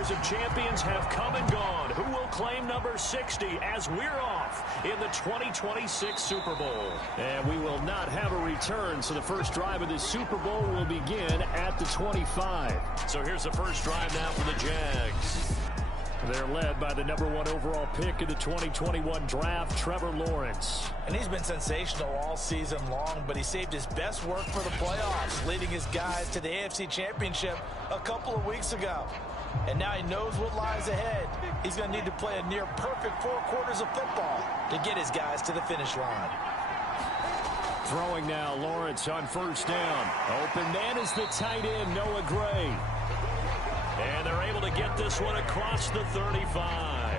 years of champions have come and gone. Who will claim number 60 as we're off in the 2026 Super Bowl? And we will not have a return, so the first drive of the Super Bowl will begin at the 25. So here's the first drive now for the Jags. They're led by the #1 overall pick in the 2021 draft, Trevor Lawrence. And he's been sensational all season long, but he saved his best work for the playoffs, leading his guys to the AFC Championship a couple of weeks ago. And now he knows what lies ahead. He's going to need to play a near-perfect 4 quarters of football to get his guys to the finish line. Throwing now, Lawrence on first down. Open man is the tight end, Noah Gray. And they're able to get this one across the 35.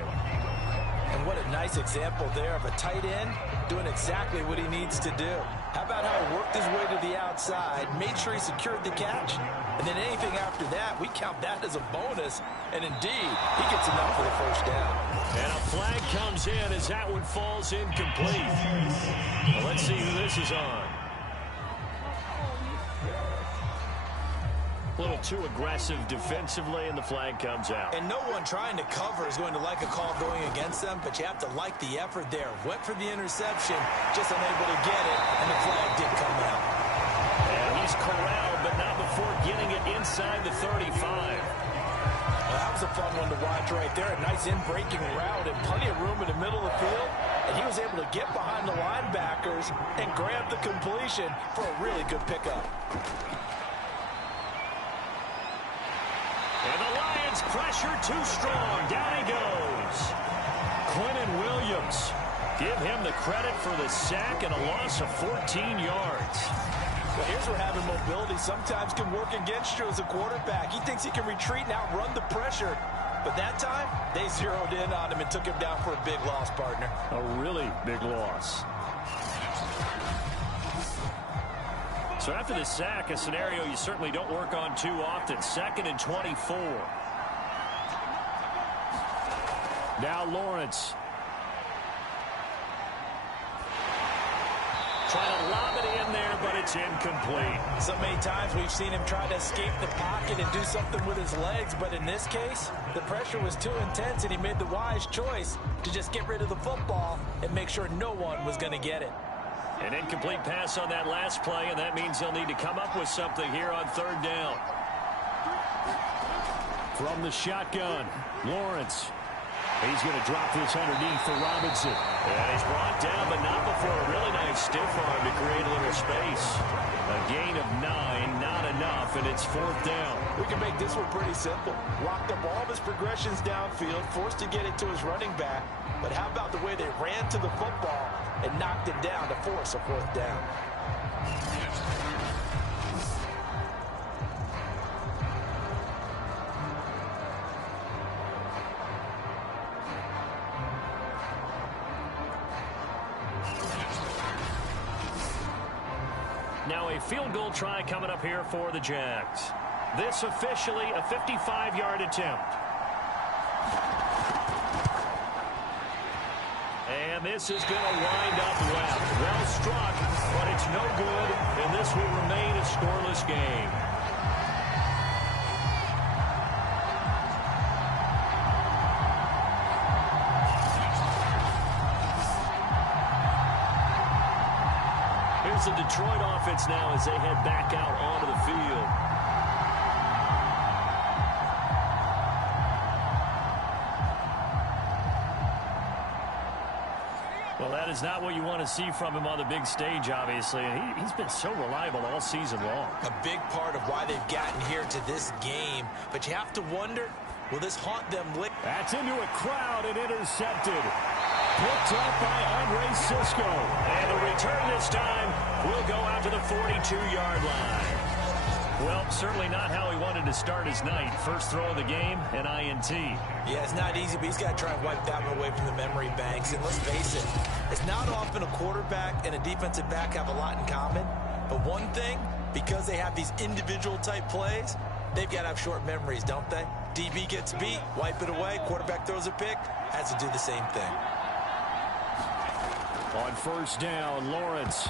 And what a nice example there of a tight end doing exactly what he needs to do. How about how he worked his way to the outside, made sure he secured the catch, and then anything after that, we count that as a bonus. And indeed, he gets enough for the first down. And a flag comes in as that one falls incomplete. Well, let's see who this is on. A little too aggressive defensively, and the flag comes out. And no one trying to cover is going to like a call going against them, but you have to like the effort there. Went for the interception, just unable to get it, and the flag did come out. And he's corralled, but not before getting it inside the 35. Well, that was a fun one to watch right there. A nice in-breaking route and plenty of room in the middle of the field. And he was able to get behind the linebackers and grab the completion for a really good pickup. And the Lions pressure too strong. Down he goes. Quinnen Williams. Give him the credit for the sack and a loss of 14 yards. Well, here's where having mobility sometimes can work against you as a quarterback. He thinks he can retreat and outrun the pressure. But that time, they zeroed in on him and took him down for a big loss, partner. A really big loss. So after the sack, a scenario you certainly don't work on too often. 2nd and 24. Now Lawrence. Trying to lob it in there, but it's incomplete. So many times we've seen him try to escape the pocket and do something with his legs, but in this case, the pressure was too intense and he made the wise choice to just get rid of the football and make sure no one was going to get it. An incomplete pass on that last play, and that means they'll need to come up with something here on 3rd down. From the shotgun, Lawrence. He's going to drop this underneath for Robinson. And he's brought down, but not before a really nice stiff arm to create a little space. A gain of 9, not enough, and it's 4th down. We can make this one pretty simple. Locked up all of his progressions downfield, forced to get it to his running back. But how about the way they ran to the football and knocked it down to force a 4th down? Now a field goal try coming up here for the Jags. This officially a 55-yard attempt. And this is going to wind up left. Well struck, but it's no good, and this will remain a scoreless game. Here's the Detroit offense now as they head back out onto the field. Well, that is not what you want to see from him on the big stage, obviously. And he's been so reliable all season long. A big part of why they've gotten here to this game. But you have to wonder, will this haunt them late? That's into a crowd and intercepted. Picked up by Andre Sisco. And the return this time will go out to the 42-yard line. Well, certainly not how he wanted to start his night. First throw of the game, an INT. Yeah, it's not easy, but he's got to try and wipe that one away from the memory banks. And let's face it, it's not often a quarterback and a defensive back have a lot in common. But one thing, because they have these individual type plays, they've got to have short memories, don't they? DB gets beat, wipe it away, quarterback throws a pick, has to do the same thing. On first down, Lawrence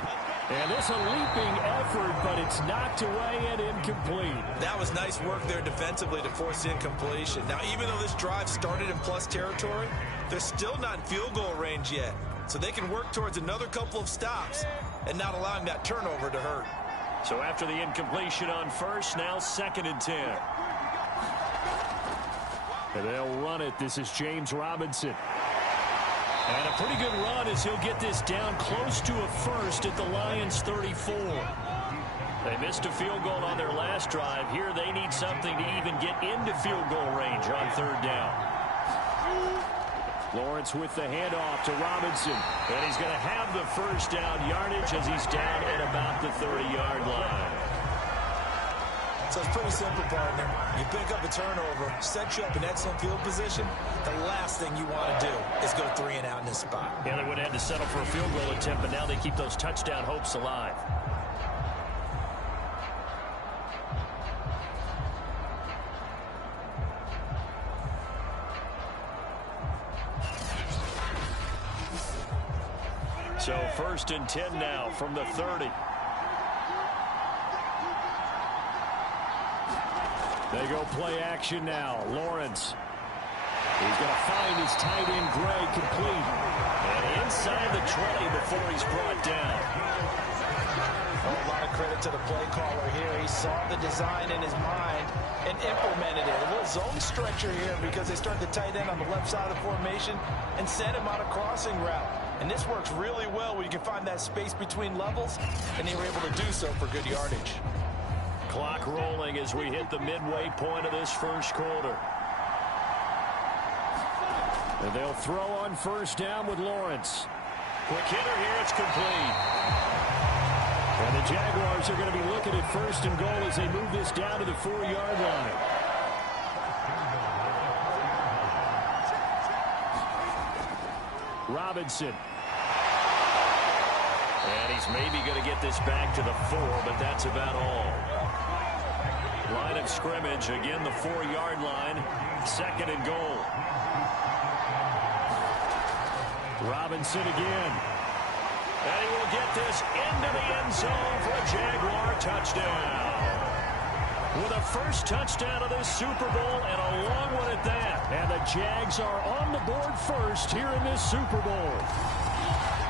And this a leaping effort, but it's knocked away and incomplete. That was nice work there defensively to force the incompletion. Now, even though this drive started in plus territory, they're still not in field goal range yet. So they can work towards another couple of stops and not allowing that turnover to hurt. So after the incompletion on first, now 2nd and 10. And they'll run it. This is James Robinson. And a pretty good run as he'll get this down close to a first at the Lions' 34. They missed a field goal on their last drive. Here they need something to even get into field goal range on 3rd down. Lawrence with the handoff to Robinson. And he's going to have the first down yardage as he's down at about the 30-yard line. So it's pretty simple, partner. You pick up a turnover, set you up in excellent field position. The last thing you want to do is go 3 and out in this spot. Yeah, they would have had to settle for a field goal attempt, but now they keep those touchdown hopes alive. So 1st and 10 now from the 30. They go play action now. Lawrence. He's going to find his tight end, Gray, complete. And inside the 20 before he's brought down. Oh, a lot of credit to the play caller here. He saw the design in his mind and implemented it. A little zone stretcher here because they start the tight end on the left side of the formation and send him on a crossing route. And this works really well when you can find that space between levels, and they were able to do so for good yardage. Clock rolling as we hit the midway point of this first quarter. And they'll throw on 1st down with Lawrence. Quick hitter here, it's complete. And the Jaguars are going to be looking at 1st and goal as they move this down to the 4-yard line. Robinson. And he's maybe going to get this back to the 4, but that's about all. Line of scrimmage, again the 4-yard line, 2nd and goal. Robinson again. And he will get this into the end zone for a Jaguar touchdown. With a first touchdown of this Super Bowl and a long one at that. And the Jags are on the board first here in this Super Bowl.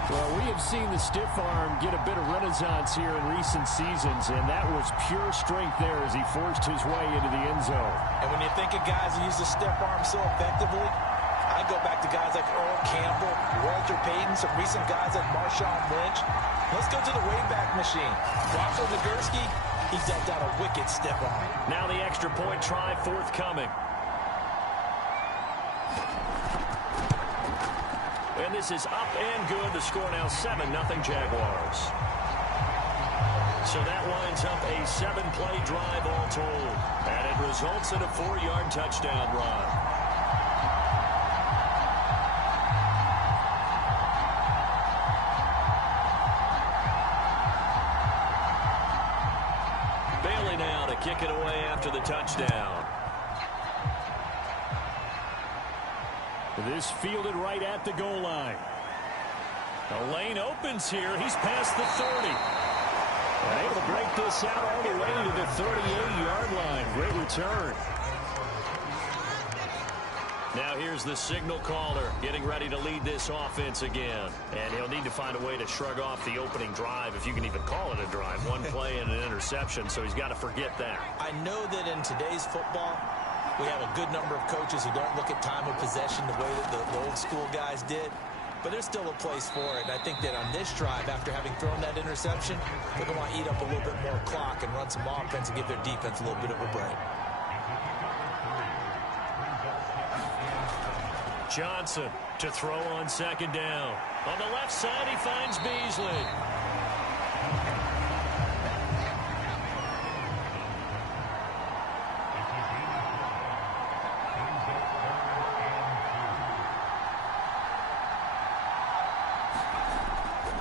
Well, we have seen the stiff arm get a bit of renaissance here in recent seasons, and that was pure strength there as he forced his way into the end zone. And when you think of guys who use the stiff arm so effectively, I go back to guys like Earl Campbell, Walter Payton, some recent guys like Marshawn Lynch. Let's go to the Wayback Machine. Rocco Nagurski, he dealt out a wicked stiff arm. Now the extra point try forthcoming. And this is up and good. The score now 7-0 Jaguars. So that winds up a 7-play drive all told. And it results in a 4-yard touchdown run. Bailey now to kick it away after the touchdown. This fielded right at the goal line. The lane opens here. He's past the 30. And able to break this out all the way to the 38-yard line. Great return. Now here's the signal caller getting ready to lead this offense again. And he'll need to find a way to shrug off the opening drive, if you can even call it a drive. One play and an interception, so he's got to forget that. I know that in today's football, we have a good number of coaches who don't look at time of possession the way that the old school guys did. But there's still a place for it. And I think that on this drive, after having thrown that interception, they're going to want to eat up a little bit more clock and run some offense and give their defense a little bit of a break. Johnson to throw on 2nd down. On the left side, he finds Beasley.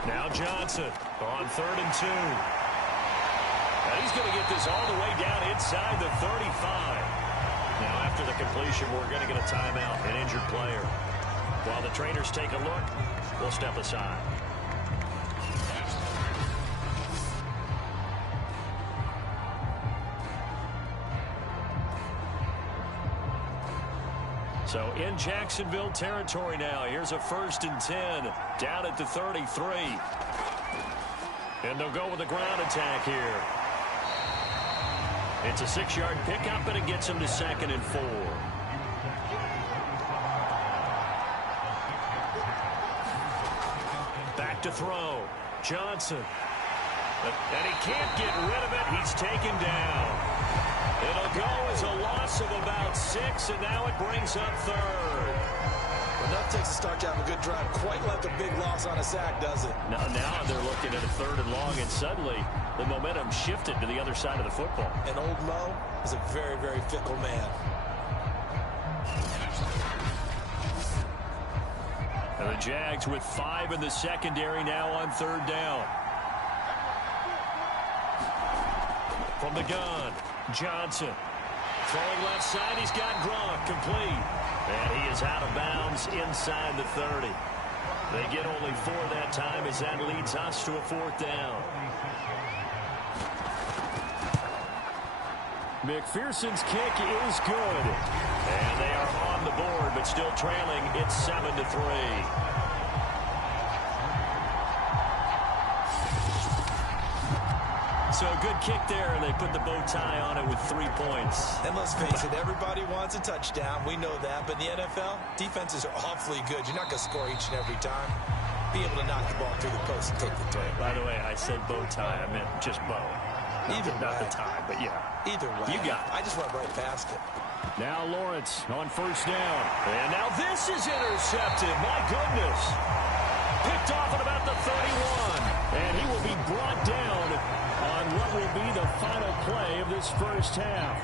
Now Johnson on 3rd and 2. And he's going to get this all the way down inside the 35. Now after the completion, we're going to get a timeout, an injured player. While the trainers take a look, we'll step aside. So in Jacksonville territory now. Here's a 1st and 10 down at the 33. And they'll go with a ground attack here. It's a 6-yard pickup, and it gets him to 2nd and 4. Back to throw. Johnson. And he can't get rid of it. He's taken down. It'll go as a loss of about 6, and now it brings up 3rd. Enough takes a start to have a good drive. Quite like a big loss on a sack, does it? Now they're looking at a 3rd and long, and suddenly the momentum shifted to the other side of the football. And old Mo is a very, very fickle man. And the Jags with 5 in the secondary now on 3rd down. From the gun, Johnson. Throwing left side, he's got Gronk, complete. And he is out of bounds inside the 30. They get only 4 that time as that leads us to a 4th down. McPherson's kick is good. And they are on the board, but still trailing. It's 7-3. So a good kick there, and they put the bow tie on it with 3 points. And let's face it, everybody wants a touchdown. We know that. But in the NFL, defenses are awfully good. You're not going to score each and every time. Be able to knock the ball through the post and take the throw. By the way, I said bow tie. I meant just bow. Either way. Not the tie, but yeah. Either way. You got it. I just went right past it. Now Lawrence on 1st down. And now this is intercepted. My goodness. Picked off at about the 31. And he will be brought down on what will be the final play of this 1st half.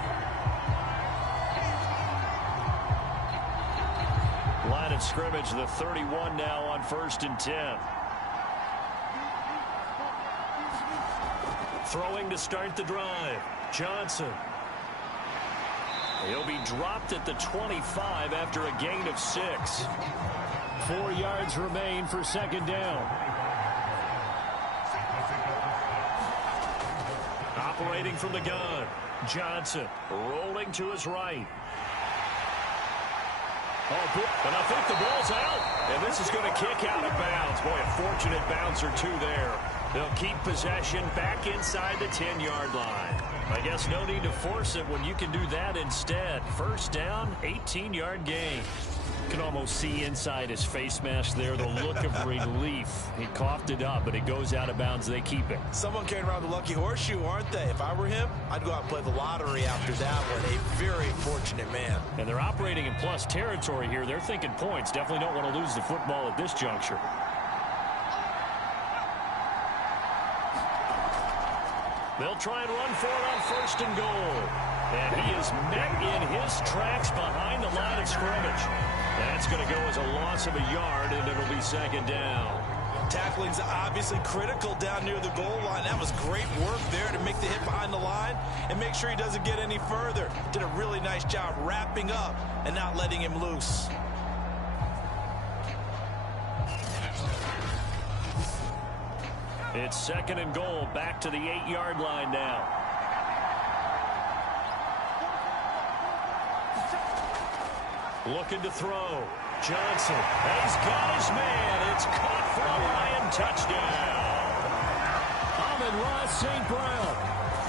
Line of scrimmage, the 31 now on 1st and 10. Throwing to start the drive. Johnson. He'll be dropped at the 25 after a gain of 6. 4 yards remain for 2nd down. Operating from the gun. Johnson rolling to his right. Oh, and I think the ball's out. And this is going to kick out of bounds. Boy, a fortunate bounce or 2 there. They'll keep possession back inside the 10-yard line. I guess no need to force it when you can do that instead. 1st down, 18-yard gain. You can almost see inside his face mask there the look of relief. He coughed it up, but it goes out of bounds. They keep it. Someone carrying around the lucky horseshoe, aren't they? If I were him, I'd go out and play the lottery after that one. A very fortunate man. And they're operating in plus territory here. They're thinking points. Definitely don't want to lose the football at this juncture. They'll try and run for it on 1st and goal. And he is met in his tracks behind the line of scrimmage. That's going to go as a loss of a yard, and it'll be 2nd down. Tackling's obviously critical down near the goal line. That was great work there to make the hit behind the line and make sure he doesn't get any further. Did a really nice job wrapping up and not letting him loose. It's 2nd and goal, back to the 8-yard line now. Looking to throw. Johnson. He's got his man. It's caught for a Lion touchdown. Amon-Ra St. Brown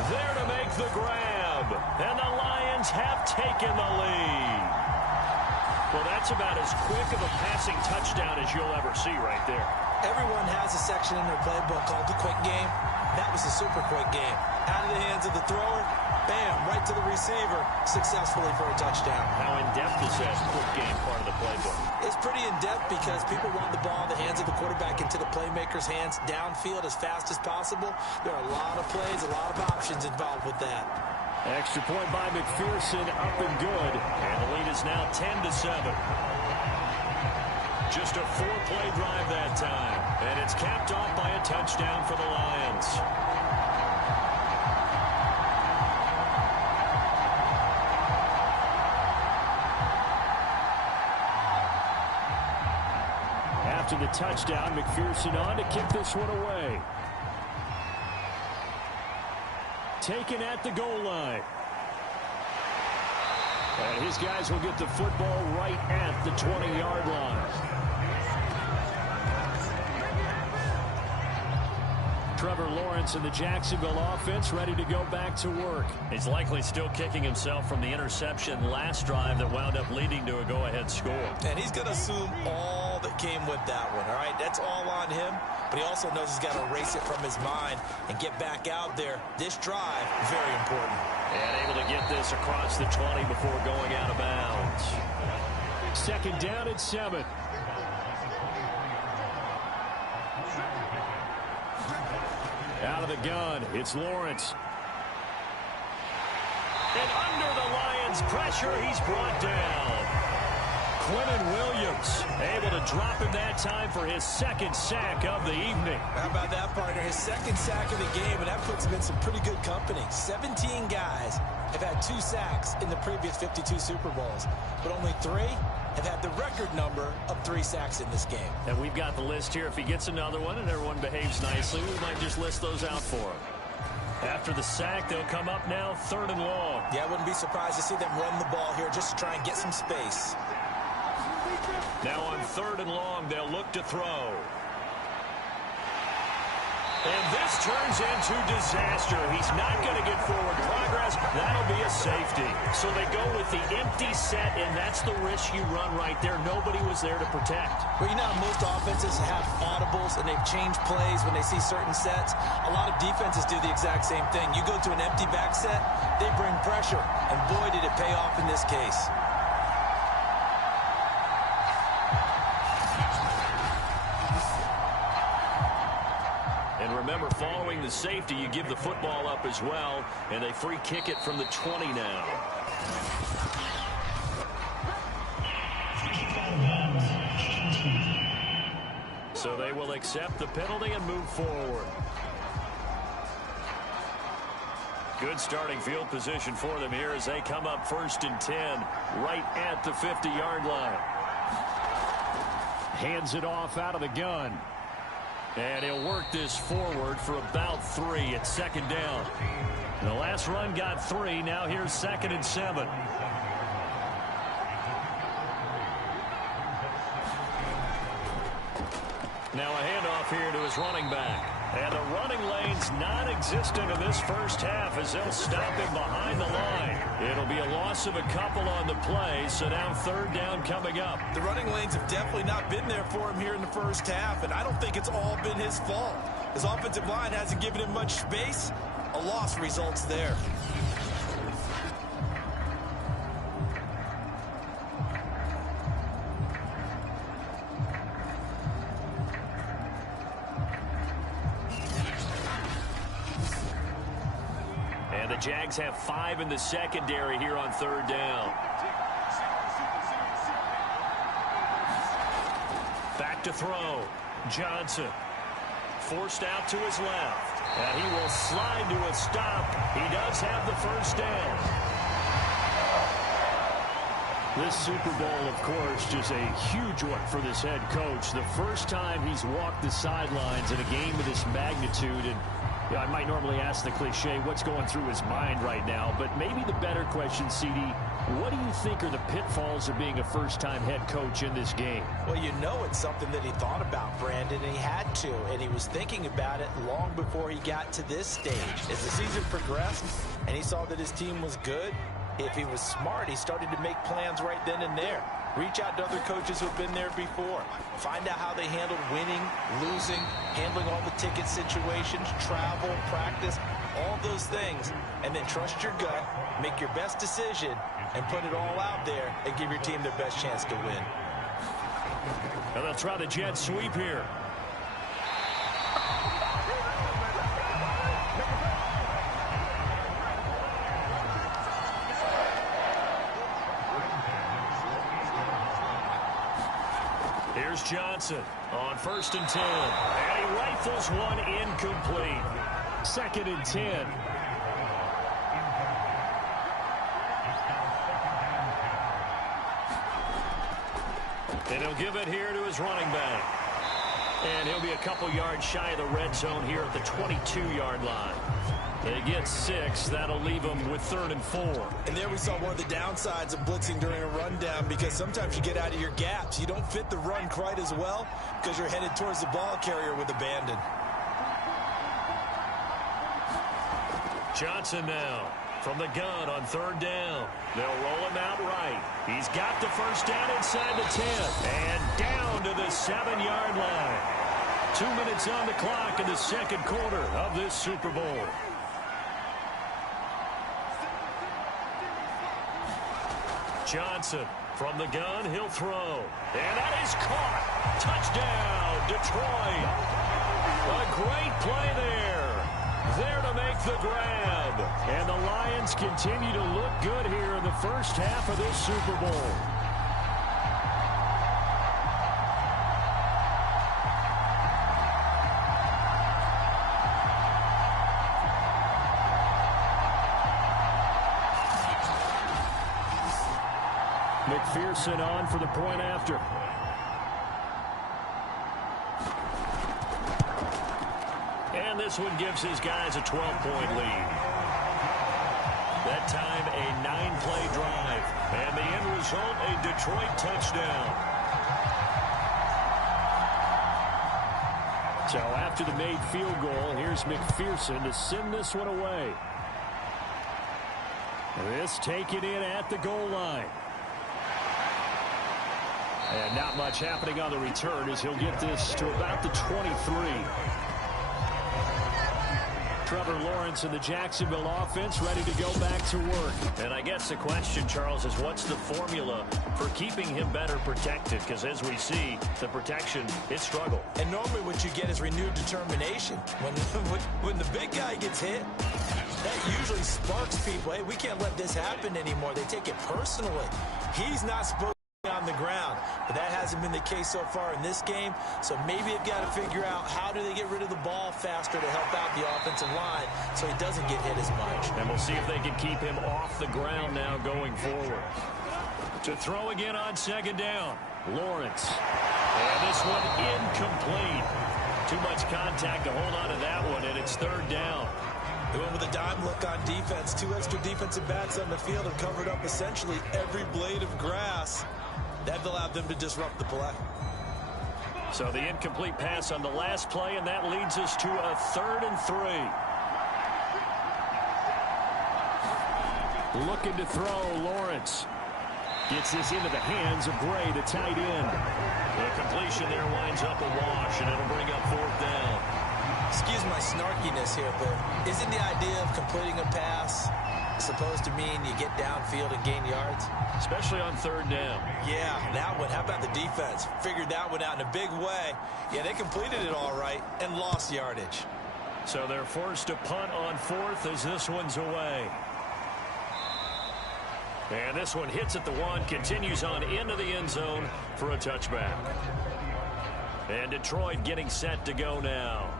there to make the grab. And the Lions have taken the lead. Well, that's about as quick of a passing touchdown as you'll ever see right there. Everyone has a section in their playbook called the quick game. That was a super quick game. Out of the hands of the thrower, bam, right to the receiver, successfully for a touchdown. How in-depth is that quick game part of the playbook? It's pretty in-depth because people want the ball in the hands of the quarterback into the playmaker's hands downfield as fast as possible. There are a lot of plays, a lot of options involved with that. Extra point by McPherson, up and good. And the lead is now 10-7. Just a 4-play drive that time. And it's capped off by a touchdown for the Lions. After the touchdown, McPherson on to kick this one away. Taken at the goal line. And his guys will get the football right at the 20-yard line. Trevor Lawrence and the Jacksonville offense ready to go back to work. He's likely still kicking himself from the interception last drive that wound up leading to a go-ahead score. And he's going to assume all that came with that one, all right? That's all on him, but he also knows he's got to erase it from his mind and get back out there. This drive, very important. And able to get this across the 20 before going out of bounds. Second down at 7. Out of the gun, it's Lawrence. And under the Lions' pressure, he's brought down. Quinnen Williams able to drop him that time for his second sack of the evening. How about that, partner? His second sack of the game, and that puts him in some pretty good company. 17 guys have had 2 sacks in the previous 52 Super Bowls, but only 3 have had the record number of 3 sacks in this game. And we've got the list here. If he gets another one and everyone behaves nicely, we might just list those out for him. After the sack, they'll come up now 3rd and long. Yeah, I wouldn't be surprised to see them run the ball here just to try and get some space. Now on 3rd and long, they'll look to throw. And this turns into disaster. He's not going to get forward progress. That'll be a safety. So they go with the empty set, and that's the risk you run right there. Nobody was there to protect. Well, you know, most offenses have audibles, and they've changed plays when they see certain sets. A lot of defenses do the exact same thing. You go to an empty back set, they bring pressure, and boy, did it pay off in this case. Remember, following the safety, you give the football up as well, and they free kick it from the 20 now. So they will accept the penalty and move forward. Good starting field position for them here as they come up 1st and 10, right at the 50-yard line. Hands it off out of the gun. And he'll work this forward for about 3 at 2nd down. The last run got 3. Now here's 2nd and 7. Now a handoff here to his running back. And the running lane's non-existent in this first half as they'll stop him behind the line. It'll be a loss of a couple on the play, so now 3rd down coming up. The running lanes have definitely not been there for him here in the first half, and I don't think it's all been his fault. His offensive line hasn't given him much space. A loss results there. The Jags have 5 in the secondary here on 3rd down. Back to throw. Johnson forced out to his left. And he will slide to a stop. He does have the 1st down. This Super Bowl, of course, just a huge one for this head coach. The first time he's walked the sidelines in a game of this magnitude. And I might normally ask the cliche, what's going through his mind right now? But maybe the better question, CD, what do you think are the pitfalls of being a first-time head coach in this game? Well, you know it's something that he thought about, Brandon, and he had to. And he was thinking about it long before he got to this stage. As the season progressed and he saw that his team was good, if he was smart, he started to make plans right then and there. Reach out to other coaches who've been there before. Find out how they handled winning, losing, handling all the ticket situations, travel, practice, all those things. And then trust your gut, make your best decision, and put it all out there and give your team their best chance to win. And they'll try the jet sweep here. Here's Johnson on 1st and 10. And he rifles one incomplete. 2nd and 10. And he'll give it here to his running back. And he'll be a couple yards shy of the red zone here at the 22-yard line. They get 6. That'll leave them with 3rd and 4. And there we saw one of the downsides of blitzing during a rundown, because sometimes you get out of your gaps. You don't fit the run quite as well because you're headed towards the ball carrier with abandon. Johnson now from the gun on 3rd down. They'll roll him out right. He's got the first down inside the 10 and down to the 7-yard line. 2 minutes on the clock in the second quarter of this Super Bowl. Johnson from the gun, he'll throw. And that is caught. Touchdown, Detroit. A great play there. There to make the grab. And the Lions continue to look good here in the first half of this Super Bowl. McPherson on for the point after. And this one gives his guys a 12-point lead. That time a 9-play drive. And the end result, a Detroit touchdown. So after the made field goal, here's McPherson to send this one away. This taken in at the goal line. And not much happening on the return as he'll get this to about the 23. Trevor Lawrence and the Jacksonville offense ready to go back to work. And I guess the question, Charles, is what's the formula for keeping him better protected? Because as we see, the protection is struggle. And normally what you get is renewed determination. When the big guy gets hit, that usually sparks people. Hey, we can't let this happen anymore. They take it personally. He's not supposed on the ground, but that hasn't been the case so far in this game. So maybe they've got to figure out how do they get rid of the ball faster to help out the offensive line so he doesn't get hit as much. And we'll see if they can keep him off the ground now going forward. To throw again on 2nd down, Lawrence. And this one incomplete. Too much contact to hold on to that one, and it's 3rd down. They went with a dime look on defense. 2 extra defensive backs on the field have covered up essentially every blade of grass. That allowed them to disrupt the play. So the incomplete pass on the last play, and that leads us to a 3rd and 3. Looking to throw, Lawrence. Gets this into the hands of Bray, the tight end. The completion there winds up a wash, and it'll bring up 4th down. Excuse my snarkiness here, but isn't the idea of completing a pass supposed to mean you get downfield and gain yards? Especially on 3rd down. Yeah, that one. How about the defense? Figured that one out in a big way. Yeah, they completed it all right and lost yardage. So they're forced to punt on 4th as this one's away. And this one hits at the 1, continues on into the end zone for a touchback. And Detroit getting set to go now.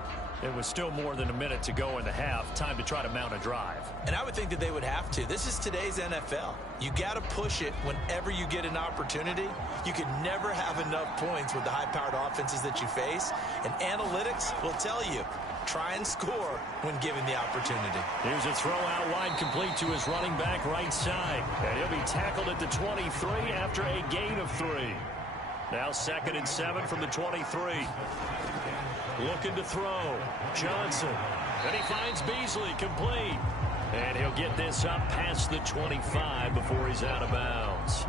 It was still more than a minute to go in the half. Time to try to mount a drive. And I would think that they would have to. This is today's NFL. You got to push it whenever you get an opportunity. You can never have enough points with the high-powered offenses that you face. And analytics will tell you, try and score when given the opportunity. Here's a throw out wide, complete to his running back right side. And he'll be tackled at the 23 after a gain of 3. Now 2nd and 7 from the 23. Looking to throw. Johnson. And he finds Beasley, complete. And he'll get this up past the 25 before he's out of bounds.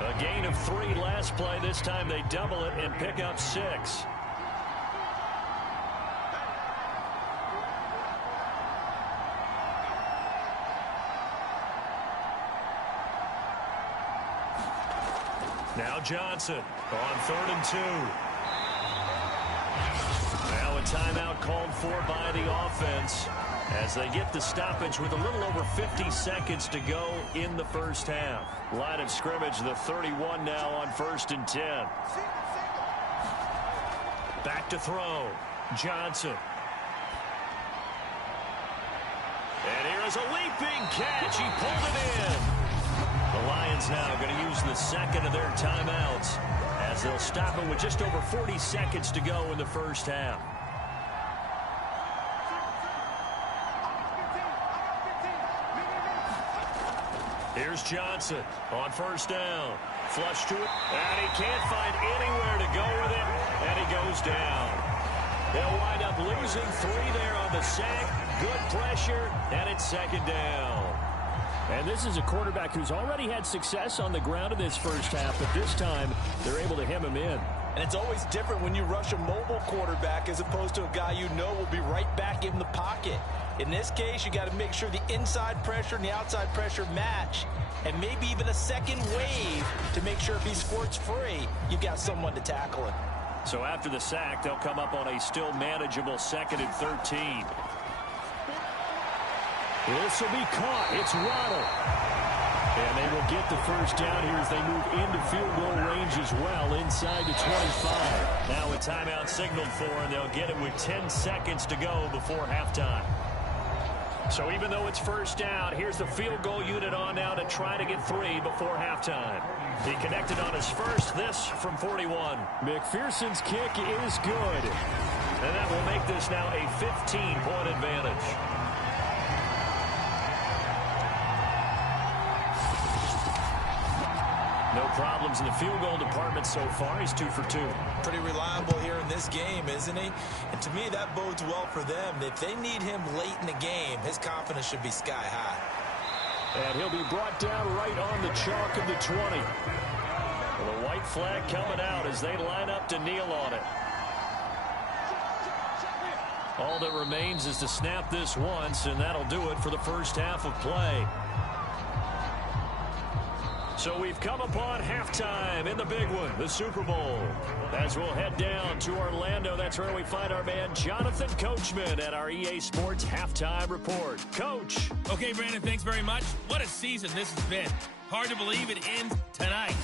A gain of 3 last play. This time they double it and pick up 6. Now Johnson on 3rd and 2. Now a timeout called for by the offense as they get the stoppage with a little over 50 seconds to go in the first half. Line of scrimmage, the 31 now on 1st and 10. Back to throw. Johnson. And here's a leaping catch. He pulled it in. The Lions now going to use the 2nd of their timeouts as they'll stop him with just over 40 seconds to go in the first half. Here's Johnson on first down. Flush to it, and he can't find anywhere to go with it, and he goes down. They'll wind up losing 3 there on the sack. Good pressure, and it's second down. And this is a quarterback who's already had success on the ground in this first half, but this time they're able to hem him in. And it's always different when you rush a mobile quarterback as opposed to a guy you know will be right back in the pocket. In this case, you got to make sure the inside pressure and the outside pressure match, and maybe even a second wave to make sure if he squirts free, you've got someone to tackle him. So after the sack, they'll come up on a still manageable 2nd and 13. This will be caught. It's Waddle. And they will get the first down here as they move into field goal range as well, inside the 25. Now a timeout signaled for, and they'll get it with 10 seconds to go before halftime. So even though it's first down, here's the field goal unit on now to try to get 3 before halftime. He connected on his first, this from 41. McPherson's kick is good. And that will make this now a 15-point advantage. No problems in the field goal department so far. He's 2 for 2. Pretty reliable here in this game, isn't he? And to me, that bodes well for them. If they need him late in the game, his confidence should be sky high. And he'll be brought down right on the chalk of the 20. With a white flag coming out as they line up to kneel on it. All that remains is to snap this once, and that'll do it for the first half of play. So we've come upon halftime in the big one, the Super Bowl. As we'll head down to Orlando, that's where we find our man Jonathan Coachman at our EA Sports Halftime Report. Coach. Okay, Brandon, thanks very much. What a season this has been. Hard to believe it ends tonight,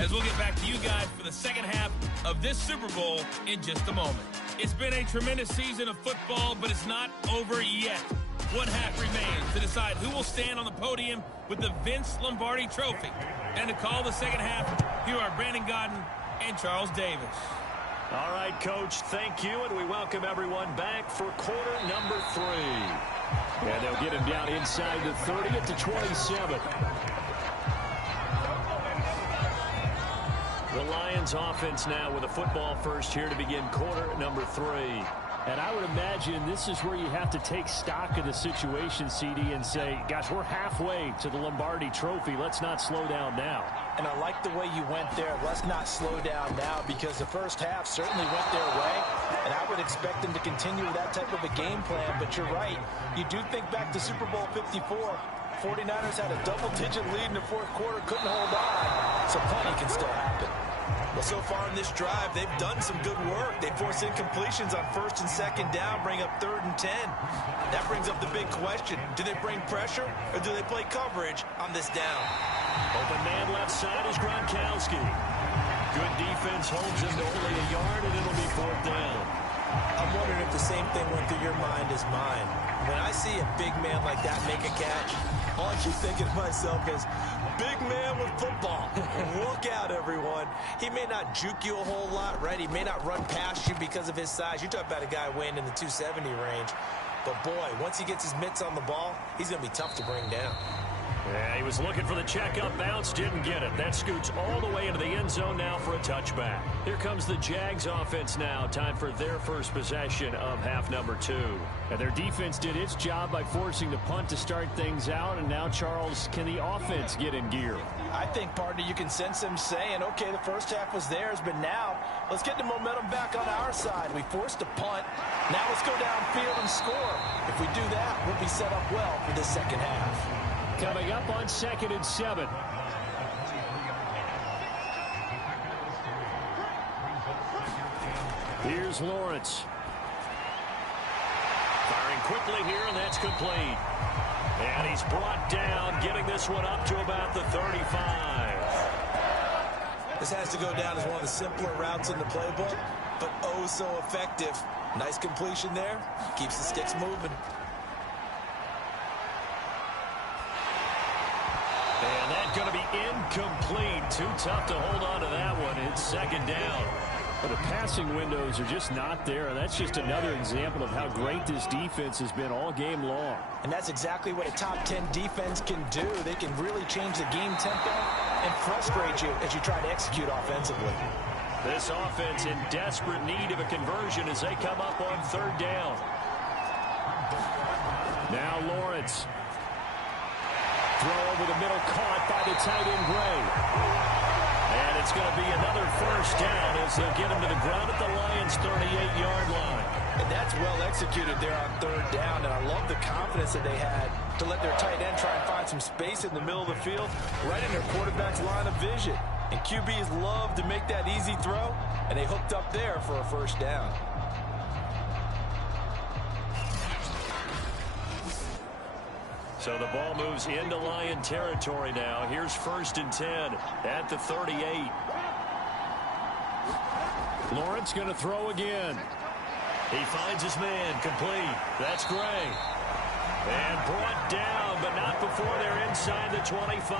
as we'll get back to you guys for the second half of this Super Bowl in just a moment. It's been a tremendous season of football, but it's not over yet. One half remains to decide who will stand on the podium with the Vince Lombardi Trophy. And to call the second half, here are Brandon Godden and Charles Davis. All right, Coach, thank you, and we welcome everyone back for quarter number 3. And they'll get him down inside the 30 at the 27. The Lions offense now with a football first here to begin quarter number 3. And I would imagine this is where you have to take stock of the situation, CD, and say, gosh, we're halfway to the Lombardi Trophy. Let's not slow down now. And I like the way you went there. Let's not slow down now, because the first half certainly went their way. And I would expect them to continue with that type of a game plan. But you're right. You do think back to Super Bowl 54. 49ers had a double-digit lead in the fourth quarter, couldn't hold on. So plenty can still happen. Well, so far in this drive, they've done some good work. They force incompletions on first and second down, bring up 3rd and 10. That brings up the big question. Do they bring pressure, or do they play coverage on this down? Open man left side is Gronkowski. Good defense holds him to only a yard, and it'll be 4th down. I'm wondering if the same thing went through your mind as mine. When I see a big man like that make a catch, all I keep thinking to myself is, big man with football. Look out, everyone. He may not juke you a whole lot, right? He may not run past you because of his size. You're talking about a guy weighing in the 270 range. But, boy, once he gets his mitts on the ball, he's going to be tough to bring down. Yeah, he was looking for the checkup bounce, didn't get it. That scoots all the way into the end zone now for a touchback. Here comes the Jags offense now. Time for their first possession of half number 2. And their defense did its job by forcing the punt to start things out. And now, Charles, can the offense get in gear? I think, partner, you can sense them saying, okay, the first half was theirs, but now let's get the momentum back on our side. We forced a punt. Now let's go downfield and score. If we do that, we'll be set up well for this second half. Coming up on 2nd and 7. Here's Lawrence. Firing quickly here, and that's complete. And he's brought down, getting this one up to about the 35. This has to go down as one of the simpler routes in the playbook, but oh so effective. Nice completion there. Keeps the sticks moving. And that's going to be incomplete. Too tough to hold on to that one. It's second down. But the passing windows are just not there. That's just another example of how great this defense has been all game long. And that's exactly what a top 10 defense can do. They can really change the game tempo and frustrate you as you try to execute offensively. This offense in desperate need of a conversion as they come up on third down. Now Lawrence. Throw over the middle, caught by the tight end Gray. And it's going to be another first down as they'll get him to the ground at the Lions' 38-yard line. And that's well executed there on third down, and I love the confidence that they had to let their tight end try and find some space in the middle of the field, right in their quarterback's line of vision. And QBs love to make that easy throw, and they hooked up there for a first down. So the ball moves into Lion territory now. Here's 1st and 10 at the 38. Lawrence going to throw again. He finds his man, complete. That's Gray. And brought down, but not before they're inside the 25.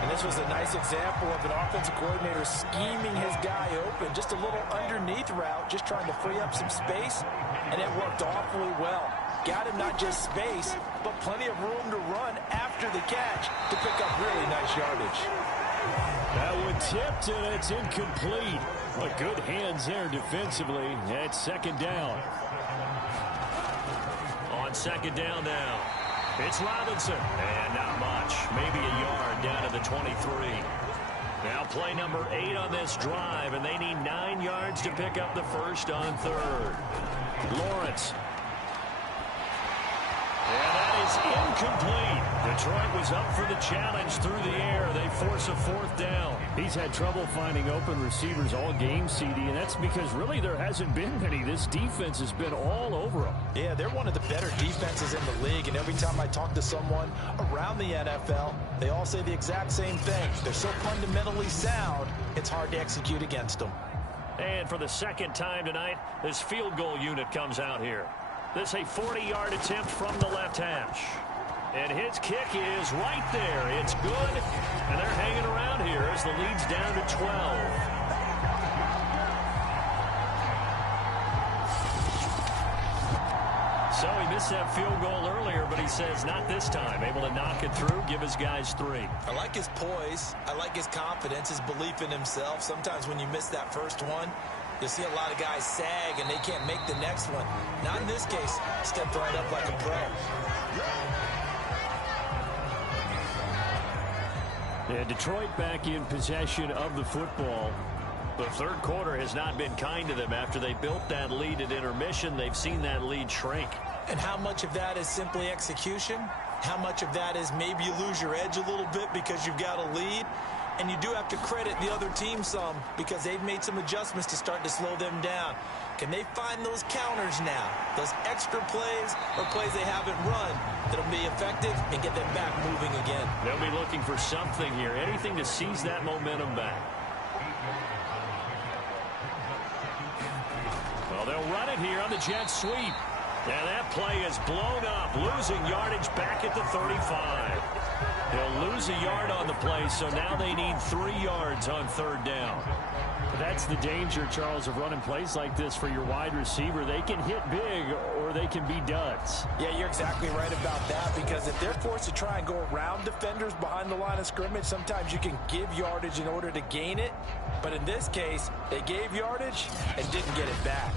And this was a nice example of an offensive coordinator scheming his guy open. Just a little underneath route, just trying to free up some space, and it worked awfully well. Got him not just space, but plenty of room to run after the catch to pick up really nice yardage. That one tipped, and it's incomplete. But good hands there defensively at second down. On second down now, it's Robinson. And not much, maybe a yard down to the 23. Now play number 8 on this drive, and they need 9 yards to pick up the first on third. Lawrence. And that is incomplete. Detroit was up for the challenge through the air. They force a 4th down. He's had trouble finding open receivers all game, CD, and that's because really there hasn't been many. This defense has been all over them. Yeah, they're one of the better defenses in the league, and every time I talk to someone around the NFL, they all say the exact same thing. They're so fundamentally sound, it's hard to execute against them. And for the second time tonight, this field goal unit comes out here. This a 40-yard attempt from the left hash. And his kick is right there. It's good. And they're hanging around here as the lead's down to 12. So he missed that field goal earlier, but he says not this time. Able to knock it through, give his guys 3. I like his poise. I like his confidence, his belief in himself. Sometimes when you miss that first one, you'll see a lot of guys sag and they can't make the next one. Not in this case. Stepped right up like a pro. Yeah, Detroit back in possession of the football. The third quarter has not been kind to them. After they built that lead at intermission, they've seen that lead shrink. And how much of that is simply execution? How much of that is maybe you lose your edge a little bit because you've got a lead? And you do have to credit the other team some because they've made some adjustments to start to slow them down. Can they find those counters now? Those extra plays or plays they haven't run that'll be effective and get them back moving again? They'll be looking for something here, anything to seize that momentum back. Well, they'll run it here on the jet sweep. And that play is blown up, losing yardage back at the 35. They'll lose a yard on the play, so now they need 3 yards on third down. That's the danger, Charles, of running plays like this for your wide receiver. They can hit big or they can be duds. Yeah, you're exactly right about that, because if they're forced to try and go around defenders behind the line of scrimmage, sometimes you can give yardage in order to gain it. But in this case, they gave yardage and didn't get it back.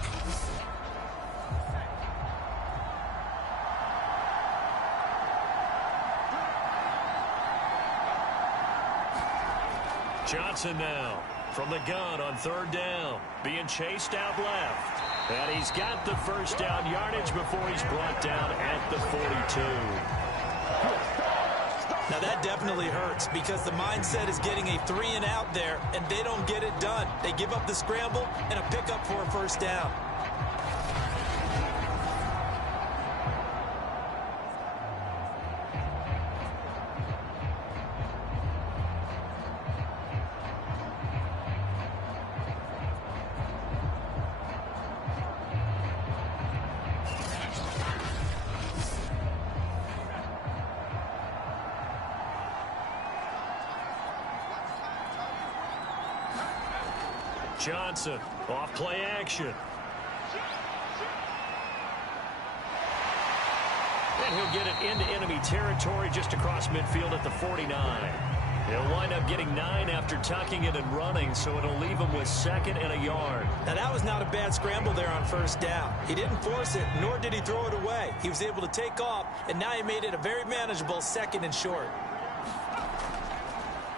Johnson now from the gun on third down, being chased out left. And he's got the first down yardage before he's brought down at the 42. Now that definitely hurts because the mindset is getting a 3-and-out there, and they don't get it done. They give up the scramble and a pickup for a first down. Johnson, off play action. And he'll get it into enemy territory just across midfield at the 49. He'll wind up getting 9 after tucking it and running, so it'll leave him with 2nd and a yard. Now, that was not a bad scramble there on first down. He didn't force it, nor did he throw it away. He was able to take off, and now he made it a very manageable 2nd and short.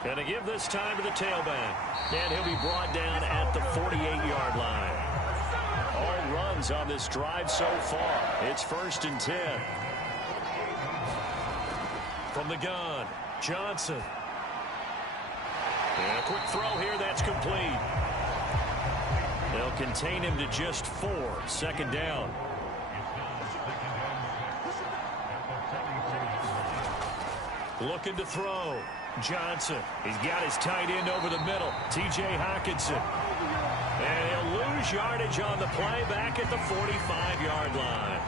Going to give this time to the tailback. And he'll be brought down at the 48-yard line. All runs on this drive so far. It's 1st and 10. From the gun, Johnson. And a quick throw here, that's complete. They'll contain him to just 4, 2nd down. Looking to throw. Johnson. He's got his tight end over the middle. T.J. Hockenson. And he'll lose yardage on the play back at the 45-yard line.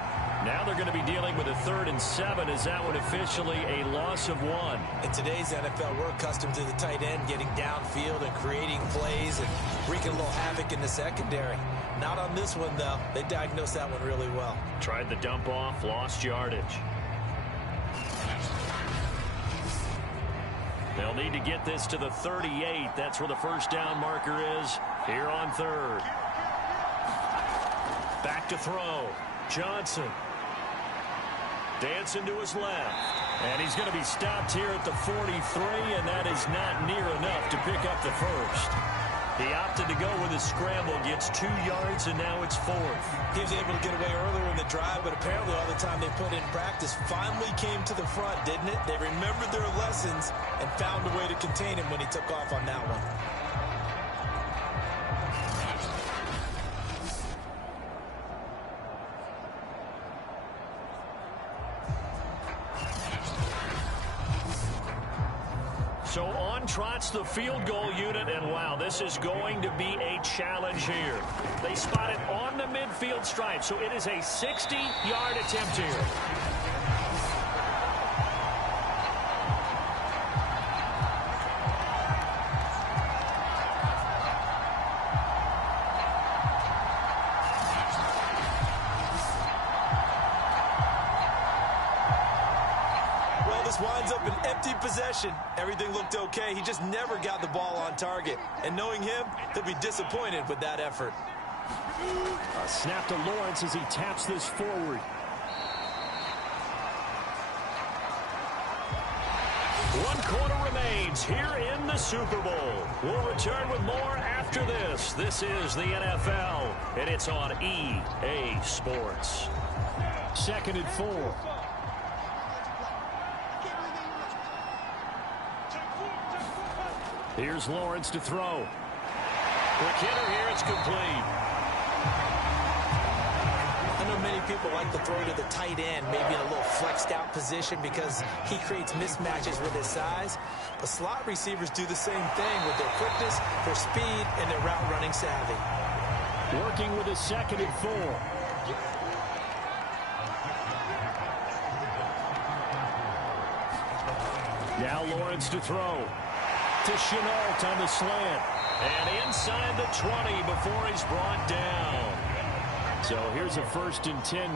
Now they're going to be dealing with a 3rd and 7 as that one officially a loss of 1. In today's NFL, we're accustomed to the tight end getting downfield and creating plays and wreaking a little havoc in the secondary. Not on this one, though. They diagnosed that one really well. Tried the dump off, lost yardage. They'll need to get this to the 38. That's where the first down marker is here on 3rd. Back to throw. Johnson. Dancing to his left. And he's going to be stopped here at the 43, and that is not near enough to pick up the first. He opted to go with his scramble, gets 2 yards, and now it's 4th. He was able to get away earlier in the drive, but apparently all the time they put in practice finally came to the front, didn't it? They remembered their lessons and found a way to contain him when he took off on that one. So on trots the field goal unit, and wow, this is going to be a challenge here. They spot it on the midfield stripe, so it is a 60-yard attempt here. Winds up an empty possession. Everything looked okay. He just never got the ball on target. And knowing him, he'll be disappointed with that effort. A snap to Lawrence as he taps this forward. One quarter remains here in the Super Bowl. We'll return with more after this. This is the NFL, and it's on EA Sports. 2nd and 4. Here's Lawrence to throw. Quick hitter here, it's complete. I know many people like to throw to the tight end, maybe in a little flexed out position because he creates mismatches with his size. But slot receivers do the same thing with their quickness, their speed, and their route running savvy. Working with a 2nd and 4. Now Lawrence to throw. To Chenault on the slant. And inside the 20 before he's brought down. So here's a 1st and 10.